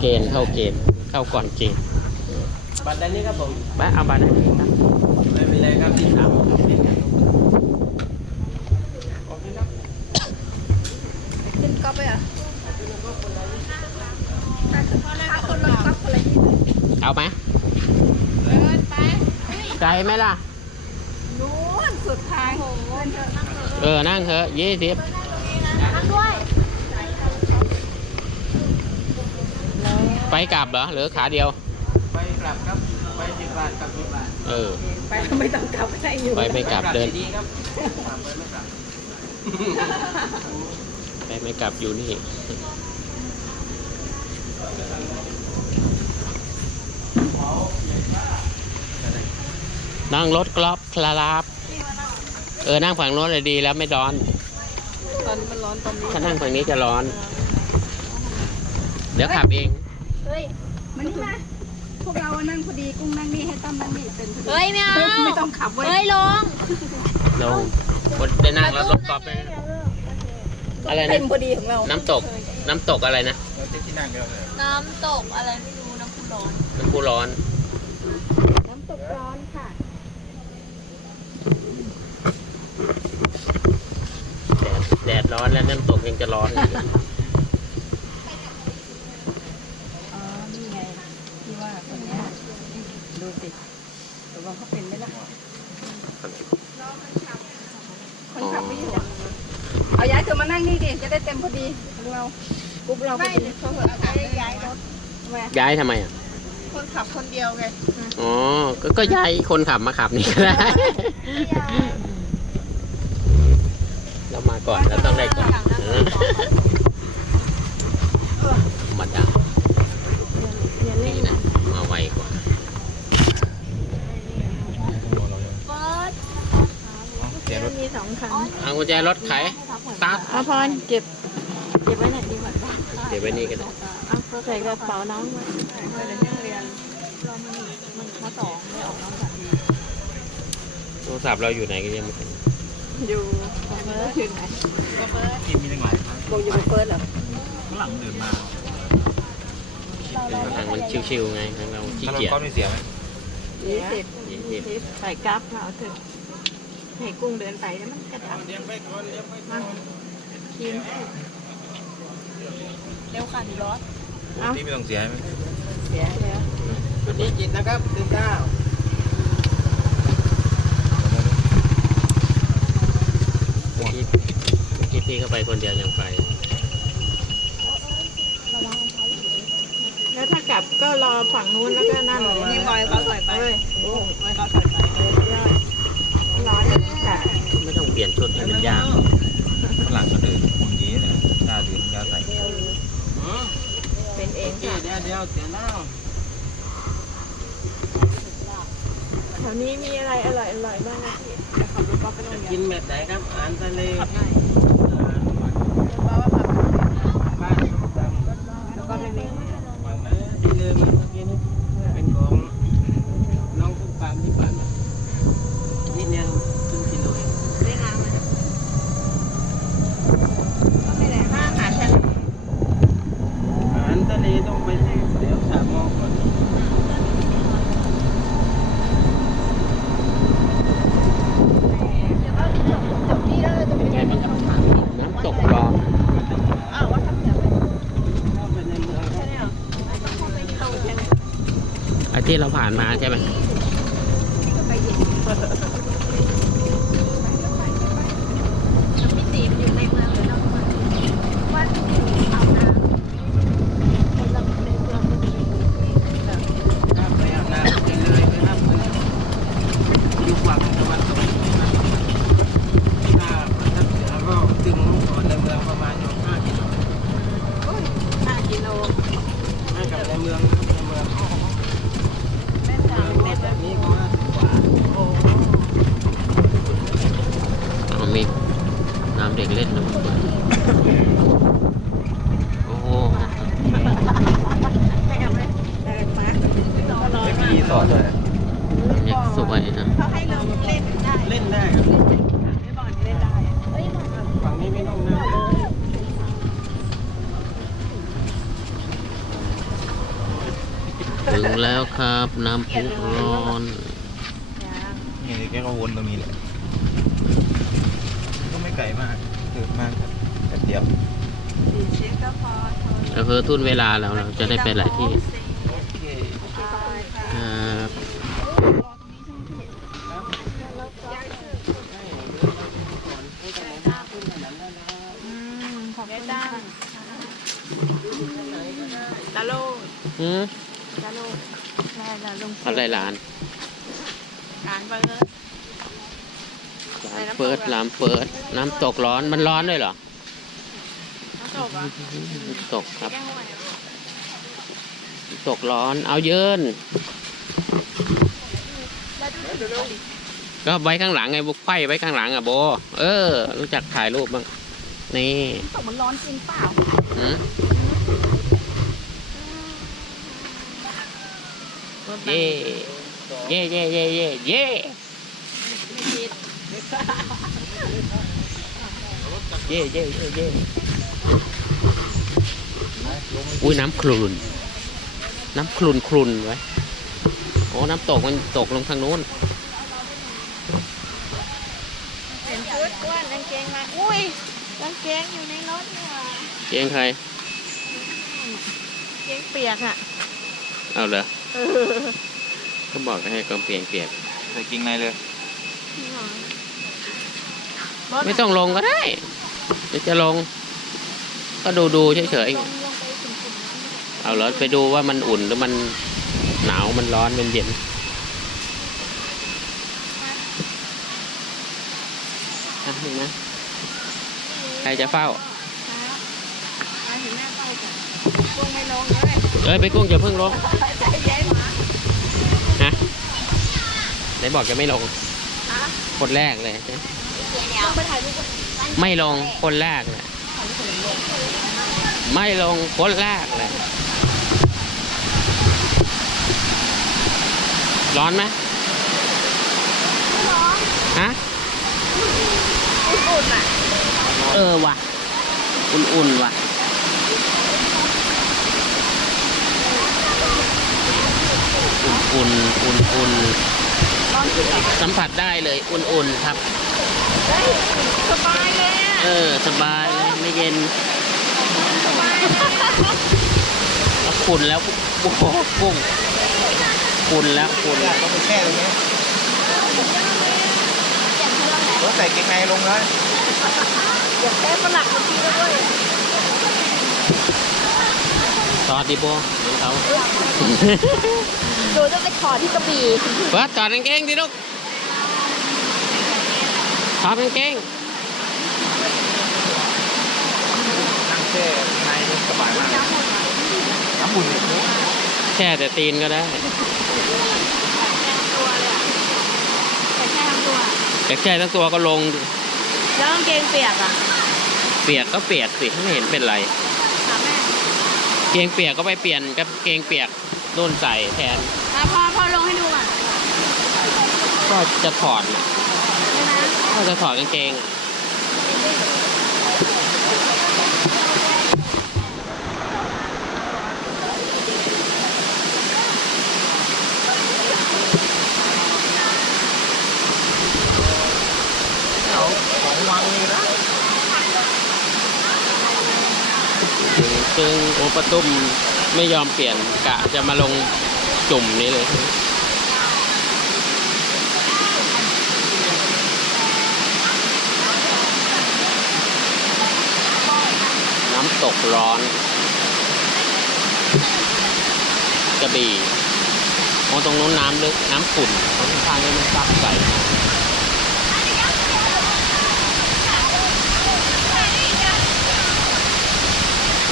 เกณฑ์เข้าเกณฑ์เข้าก่อนเกณฑ์บัตรใดนี้ครับผมไปเอาบัตรอะไรครับไม่เป็นไรครับที่สามเป็นครับโอเคครับขึ้นก๊อปไปเหรอถ้าถ้าคนรถก๊อปคนละยี่สิบเอาไหมเดินไปไกลไหมล่ะนู้นสุดทางโอ้โหเดินนั่งเลยเออ นั่งเถอะยี่สิบนั่งด้วย ไปกลับเหรอหรือขาเดียว ไปกลับครับ ไปสิบบาทกลับสิบบาท เออ ไปไม่ต้องกลับก็ได้อยู่ไปไม่กลับเดิน ดีๆครับถามไปไม่กลับ ไปไม่กลับอยู่นี่ นั่งรถกรอบคลาราบเออ นั่งฝั่งโน้นเลยดีแล้วไม่ร้อน ตอนนี้มันร้อนตอนนี้ ถ้านั่งฝั่งนี้จะร้อน เดี๋ยวขับเองเฮ้ยมันนี่มาพวกเรานั่งพอดีกุ้งนั่งนี่ให้ตั้มนั่งนี่เป็นพอดีเฮ้ยไม่เอาไม่ต้องขับเว้ยเฮ้ยลงลงคนได้นั่งแล้วรถกรอบไปอะไรเต็นะมพอดีของเราน้ำตก น้ำตกอะไรนะน้ำตกอะไรไม่รู้น้ำพุร้อนน้ำพุร้อน น้ำตกร้อนค่ะแดดแดดร้อนแล้วน้ำตกยังจะร้อนอีก อ๋อ นี่ไง ที่ว่าคนเนี้ยดูสิตกลงเขาเป็นไหมล่ะคนขับไม่อยู่อะ เอาย้ายเธอมานั่งนี่ดิ จะได้เต็มพอดีของเรากรุ๊ปเราพอดีเขาเหอะขาย้ายรถทำไมย้ายทำไมอะ คนขับคนเดียวไงอ๋อ ก็ก็ย้ายคนขับมาขับนี่ก็ได้ เรามาก่อนเราต้องได้ก่อนเออธรรมดานี่นะ มาไวกว่าเฟิร์สมีสองคันเอากุญแจรถไขส ตาร์ทอาพรเก็บ เก็บไว้ไหนดีกว่าเดี๋ยวไว้นี่ก็ได้เอาใส่กระเป๋าน้องไว้เดี๋ยวยังเรียนมันข้อสองไม่ออกน้ำสัตว์โทรศัพท์เราอยู่ไหนกันยังไม่เห็นอยู่เฟิร์สอยู่ไหนกินมีตั้งหลายครั้งบอกอยู่กับเฟิร์สเหรอฝรั่งเดินมาทางมันชิวๆไงทางเราขี้ถ้าเราเกียจก็ไม่เสียไหมยี่สิบยี่สิบใส่กราฟเอาเถอะ ให้กุ้งเดินไปแล้วมันกระดับเลี้ยงไปก่อนเลี้ยงไปมาทีมเร็วค่ะดีร้อนนี่ไม่ต้องเสียไหมเสียแล้วจุดนี้จิตนะครับตื่นเก้าเมื่อกี้พี่เข้าไปคนเดียวยังไป แล้วถ้ากลับก็รอฝั่งนู้นแล้วก็นั่นเลยนี่บอยเขาใส่ไปเลยบอยเขาใส่ไป ร้อนจัดไม่ต้องเปลี่ยนชุดให้มันยากฝรั่งก็เดินคนดีเนี่ยกล้าดื่มกล้าใส่เป็นเองเดี๋ค่ะยวเดี๋ยวเสียแล้วแถวนี้มีอะไรอร่อยอร่อยบ้างนะพี่ขับรถก็ไปโรงเรียกินนแบบไหนครับอาหารทะเลขับอาง่ายหารเพราะว่าขับบ้านส้มตำแล้วก็ไม่มีที่ลืมเมื่อกี้นี้เป็นของน้องผู้ปามที่ผ่านมานิดเดียวครึ่งกิโลเอง ได้น้ำไหมก็ไม่ได้ห้าอาหารทะเล อาหารทะเลต้องไปเดี๋ยวสามโมงก่อน เดี๋ยวก็จบจบนี่แล้วจะเป็น ไงบ้างครับน้ำตกร้อน อ้าวว่าทำเสียงไป เข้าไปในเมือง แค่นี้เหรอเข้าไปเข้าแค่นี้ ไอ้ที่เราผ่านมาใช่ไหม ก็ไปเย็นน้ำมิติมันอยู่ในเมืองหรือนอกเมืองว่าที่อยู่เอาน้ำคนละในเมือง ถ้าไปอาบน้ำจะเลยไปครับอยู่ฝั่งตะวันตกถ้าถ้าเสือก็ถึงก่อนในเมืองประมาณอยู่ห้ากิโล ห้ากิโล ให้กับในเมืองในเมือง แม่สาวแม่สาว ถึงแล้วครับน้ำพุร้อนนี่แกก็วนตรงนี้แหละ ก็ไม่ไกลมากเดินมากครับแป๊บเดียวก็คือทุนเวลาแล้วเราจะได้ไปหลายที่โอเคครับของแม่จ้างตาโลอืม ตาโลแม่เราลงอะไรหลานการไปเลยหลานเปิดหลานเปิด น้ำตกร้อนมันร้อนด้วยเหรอน้ำตกอะน้ำตกครับแก้งหวยน้ำตกร้อนเอาเยินก็ไว้ข้างหลังไงบุกไฟไว้ข้างหลังอะโบ เออ รู้จักถ่ายรูปบ้างนี่น้ำตกมันร้อนจริงเปล่า หืม เย่เย่เย่เย่เย่เย่ไม่คิดเย่เย่เย่เย่อุ้ยน้ำคลุนน้ำคลุนคลุนไว้โอ้น้ำตกมันตกลงทางนู้นเห็นชุดอ้วนกางเกงมาอุ้ยกางเกงอยู่ในรถเนี่ยเกงใครเกงเปียกอะเอาเหรอเออ ก็บอกให้กางเปียงเปียกใส่กิ่งในเลย ไม่ต้องลงก็ได้เดี๋ยวจะลง ก็ดูดูๆเฉยลงลงไปถึงจุดนั้นๆเอาเหรอไปดูว่ามันอุ่นหรือมันหนาวมันร้อนมันเย็นอะนี่นะใครจะเฝ้ามาถึงหน้าเป้าก่อนลงไม่ลง เลยเอ้ยไปกุ้งจะเพิ่งลงใจเย็นหมาฮะไหนบอกจะไม่ลงฮะคนแรกเลยต้องไปถ่ายรูปกับไม่ลงคนแรกเลยไม่ลงคนแรกเลยร้อนไหมฮะอุ่นๆอะเออว่ะ อุ่นๆว่ะ อุ่นๆอุ่นร้อนสุดอะๆสัมผัสได้เลยอุ่นๆครับเฮ้ยสบายเลยอะเออสบายเลยไม่เย็นสบายเลยแล้วขุ่นแล้วโอ้โหกุ้งขุ่นแล้วขุ่นอยากต้องไปแช่ตรงนี้รถใส่กิ่งในลงเลยอยากแค่ฝรั่งเมื่อกี้แล้วด้วย ตอดดิโบเหมือนเขาหนูจะไปขอที่กระบี่เปิดถอดกางเกงดิลูกถอดกางเกงนั่งแช่ในนี่สบายมากน้ำบุญเนี่ยแช่แต่ตีนก็ได้ตัวเลยอะแต่แค่ทั้งตัวแต่แช่ทั้งตัวก็ลง แล้วกางเกงเปียกอะ เปียกก็เปียกสิไม่เห็นเป็นไรถามแม่ เกงเปียกก็ไปเปลี่ยนกับเกงเปียกนุ่นใส่แทนอะพอพอลงให้ดูอะก็จะถอดน่ะใช่ไหมก็จะถอดกางเกงเอาของวางนี่นะ ซึ่งโอปตุ้มไม่ยอมเปลี่ยนกะจะมาลงจุ่มนี้เลยน้ำตกร้อน กระบี่โอ้ตรงนู้นน้ำลึกน้ำขุ่นตรงทางนี้มันซักใสมาก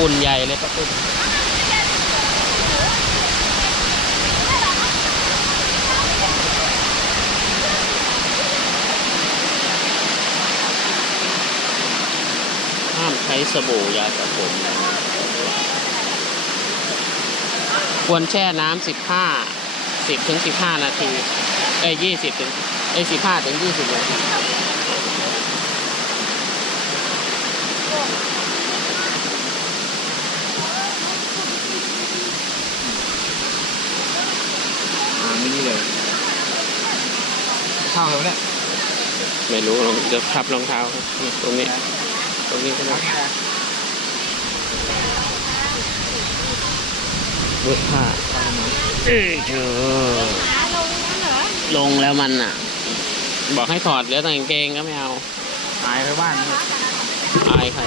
อุ่นใหญ่เลยป้าตุ้มห้ามใช้สบู่ยาสระผมควรแช่น้ำสิบห้าสิบถึงสิบห้านาที เอ้ยยี่สิบถึงเอ้ยสิบห้าถึงยี่สิบนาที วะเนี่ยไม่รู้ลองเดี๋ยวพับรองเท้าครับนี่ตรงนี้ตรงนี้ก็ได้เวิร์กผ้าเอ้ยเธอลงแล้วมันอะ บอกให้ถอดเหลือแต่กางเกงก็ไม่เอาหายไปบ้านเนี่ยอายใคร